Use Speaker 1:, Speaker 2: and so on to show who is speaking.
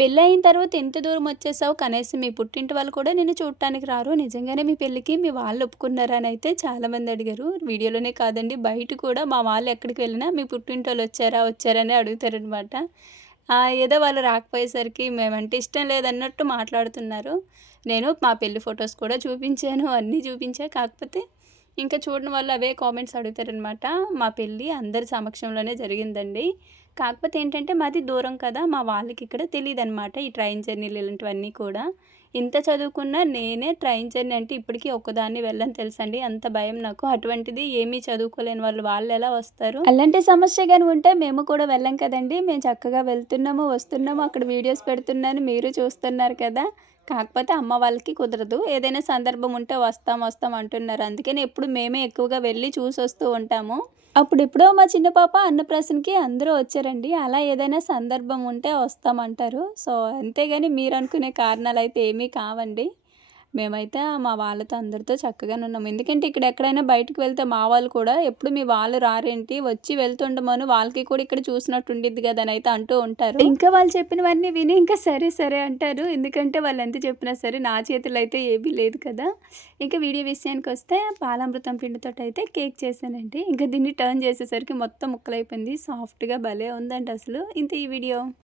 Speaker 1: పెళ్ళయిన తర్వాత ఎంత దూరం వచ్చేసావు? కనీసం మీ పుట్టింటి వాళ్ళు కూడా నేను చూడటానికి రారు. నిజంగానే మీ పెళ్ళికి మీ వాళ్ళు ఒప్పుకున్నారా అని అయితే చాలామంది అడిగారు. వీడియోలోనే కాదండి బయట కూడా మా వాళ్ళు ఎక్కడికి వెళ్ళినా మీ పుట్టింటి వాళ్ళు వచ్చారా వచ్చారని అడుగుతారనమాట ఏదో వాళ్ళు రాకపోయేసరికి మేమంటే ఇష్టం లేదన్నట్టు మాట్లాడుతున్నారు. నేను మా పెళ్ళి ఫొటోస్ కూడా చూపించాను అన్నీ చూపించా. కాకపోతే ఇంకా చూడడం వల్ల అవే కామెంట్స్ అడుగుతారనమాట మా పెళ్ళి అందరి సమక్షంలోనే జరిగిందండి. కాకపోతే ఏంటంటే మాది దూరం కదా మా వాళ్ళకి ఇక్కడ తెలియదు అనమాట ఈ ట్రైన్ జర్నీలు ఇలాంటివన్నీ కూడా. ఇంత చదువుకున్నా నేనే ట్రైన్ జర్నీ అంటే ఇప్పటికీ ఒక్కదాన్ని వెళ్ళని తెలుసండి. అంత భయం నాకు. అటువంటిది ఏమీ చదువుకోలేని వాళ్ళు వాళ్ళు ఎలా వస్తారు? అలాంటి సమస్య కానీ ఉంటే మేము కూడా వెళ్ళాం కదండి. మేము చక్కగా వెళ్తున్నాము వస్తున్నాము అక్కడ వీడియోస్ పెడుతున్నాను మీరు చూస్తున్నారు కదా. కాకపోతే అమ్మ వాళ్ళకి కుదరదు. ఏదైనా సందర్భం ఉంటే వస్తాం వస్తాం అంటున్నారు. అందుకని ఎప్పుడు మేమే ఎక్కువగా వెళ్ళి చూసి వస్తూ ఉంటాము. అప్పుడు ఎప్పుడో మా చిన్న పాప అన్నప్రాసనకి అందరూ వచ్చారండి. అలా ఏదైనా సందర్భం ఉంటే వస్తామంటారు సో అంతేగాని మీరు అనుకునే కారణాలు అయితే ఏమీ కావండి. మేమైతే మా వాళ్ళతో అందరితో చక్కగానే ఉన్నాం. ఎందుకంటే ఇక్కడ ఎక్కడైనా బయటకు వెళ్తే మా వాళ్ళు కూడా ఎప్పుడు మీ వాళ్ళు రారేంటి? వచ్చి వెళ్తుండమని వాళ్ళకి కూడా ఇక్కడ చూసినట్టు ఉండిద్ది కదా అని అయితే అంటూ ఉంటారు. ఇంకా వాళ్ళు చెప్పినవన్నీ విని ఇంకా సరే సరే అంటారు. ఎందుకంటే వాళ్ళు ఎంత చెప్పినా సరే నా చేతిలో అయితే ఏమీ లేదు కదా. ఇంకా వీడియో విషయానికి వస్తే పాలామృతం పిండితో అయితే కేక్ చేశానండి. ఇంకా దీన్ని టర్న్ చేసేసరికి మొత్తం ముక్కలైపోయింది. సాఫ్ట్గా భలే ఉందండి అసలు. ఇంత ఈ వీడియో.